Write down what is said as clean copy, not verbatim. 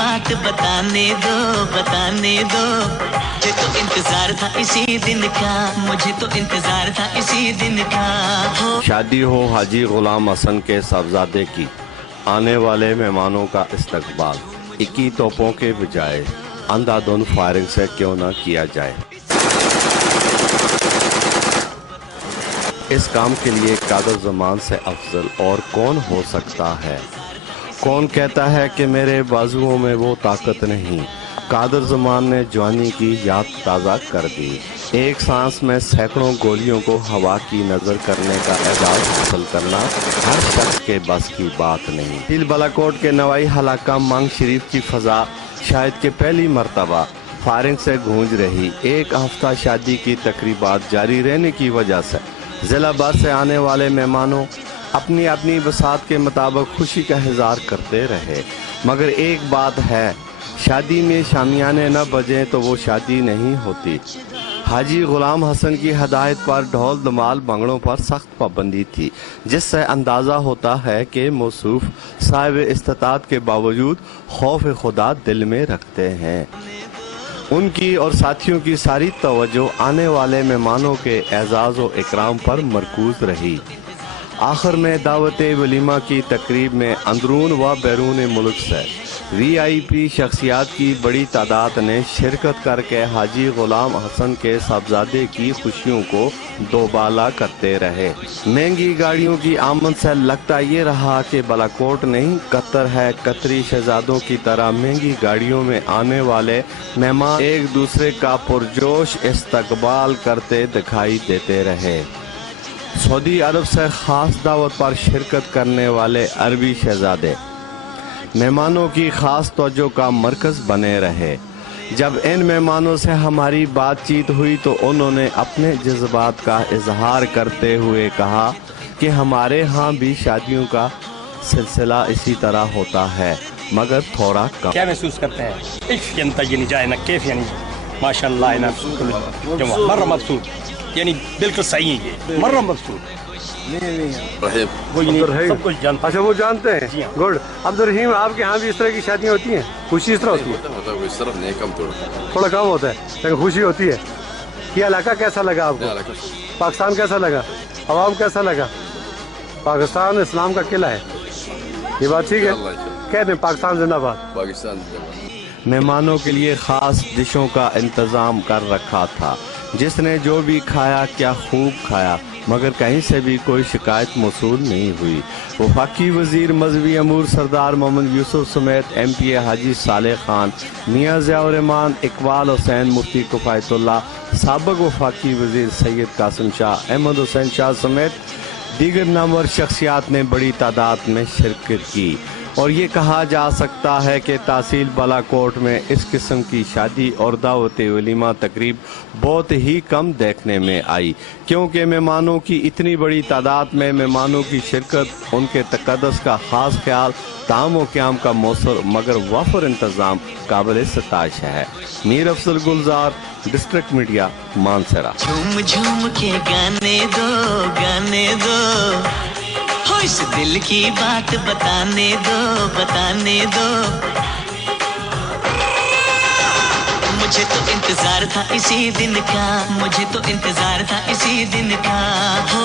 बात बताने दो मुझे तो इंतजार था इसी दिन का, मुझे तो इंतजार था इसी दिन का। शादी हो हाजी गुलाम हसन के साहबजादे की, आने वाले मेहमानों का इस्तकबाल 21 तोपों के बजाय अंधाधुंध फायरिंग से क्यों ना किया जाए। इस काम के लिए कादर ज़मान से अफजल और कौन हो सकता है। कौन कहता है कि मेरे बाजुओं में वो ताकत नहीं। कादर ज़मान ने जवानी की याद ताज़ा कर दी। एक सांस में सैकड़ों गोलियों को हवा की नज़र करने का एजाज़ हासिल करना हर शख्स के बस की बात नहीं। दिल बालाकोट के नवाई हलाका मांग शरीफ की फ़ज़ा शायद के पहली मर्तबा फायरिंग से गूंज रही। एक हफ्ता शादी की तकरीबात जारी रहने की वजह से ज़िला भर से आने वाले मेहमानों अपनी अपनी बसात के मुताबिक खुशी का इज़हार करते रहे। मगर एक बात है, शादी में शामियाने न बजें तो वो शादी नहीं होती। हाजी गुलाम हसन की हदायत पर ढोल धमाल भंगड़ों पर सख्त पाबंदी थी, जिससे अंदाज़ा होता है कि मौसूफ साहिब इस्तात के बावजूद खौफ खुदा दिल में रखते हैं। उनकी और साथियों की सारी तवज्जो आने वाले मेहमानों के एजाज़ व इकराम पर मरकूज रही। आखिर में दावत वलीमा की तकरीब में अंदरून व बैरून मुल्क से VIP शख्सियात की बड़ी तादाद ने शिरकत करके हाजी गुलाम हसन के साहबजादे की खुशियों को दोबाला करते रहे। महंगी गाड़ियों की आमद से लगता ये रहा कि बालाकोट नहीं कतर है। कतरी शहजादों की तरह महंगी गाड़ियों में आने वाले मेहमान एक दूसरे का पुरजोश इस्तकबाल करते दिखाई देते रहे। सऊदी अरब से खास दावत पर शिरकत करने वाले अरबी शहजादे मेहमानों की खास तवज्जो का मरकज बने रहे। जब इन मेहमानों से हमारी बातचीत हुई तो उन्होंने अपने जज्बात का इजहार करते हुए कहा कि हमारे यहाँ भी शादियों का सिलसिला इसी तरह होता है, मगर थोड़ा कम। क्या महसूस करते हैं? माशाअल्लाह मर्रा मबसूत, यानी बिल्कुल सही है, ये मर्रा मबसूत। सब कुछ जानते। अच्छा, वो जानते हैं। गुड। अब्दुल रहीम, आपके यहाँ भी इस तरह की शादियाँ होती हैं? खुशी इस तरह होती है? इस तरफ नहीं, कम थोड़ा कम होता है, लेकिन खुशी होती है। ये इलाका कैसा लगा आपको? पाकिस्तान कैसा लगा? अवाम कैसा लगा? पाकिस्तान इस्लाम का किला है, ये बात ठीक है? कहते हैं पाकिस्तान जिंदाबाद। पाकिस्तान मेहमानों के लिए खास डिशों का इंतजाम कर रखा था। जिसने जो भी खाया क्या खूब खाया, मगर कहीं से भी कोई शिकायत मौसूल नहीं हुई। वफाकी वजीर मजहबी अमूर सरदार मोहम्मद यूसुफ समेत MPA हाजी सालेह खान, मियाँ ज़ियाउर रहमान, इकबाल हुसैन, मुफ्ती किफ़ायतुल्लाह, साबिक़ वफाकी वजीर सैयद कासिम शाह, अहमद हुसैन शाह समेत दीगर नामवर शख्सियात ने बड़ी तादाद में शिरकत की। और ये कहा जा सकता है कि तहसील बालाकोट में इस किस्म की शादी और दावत वलीमा तकरीब बहुत ही कम देखने में आई, क्योंकि मेहमानों की इतनी बड़ी तादाद में मेहमानों की शिरकत, उनके तकद्दुस का खास ख्याल, ताम व क़याम का मौसर मगर वफर इंतज़ाम काबिल सताइश है। मीर अफजल गुलजार, डिस्ट्रिक्ट मीडिया, मानसरा। झूम झूम के गाने दो हो, इस दिल की बात बताने दो मुझे तो इंतजार था इसी दिन का, मुझे तो इंतजार था इसी दिन का। हो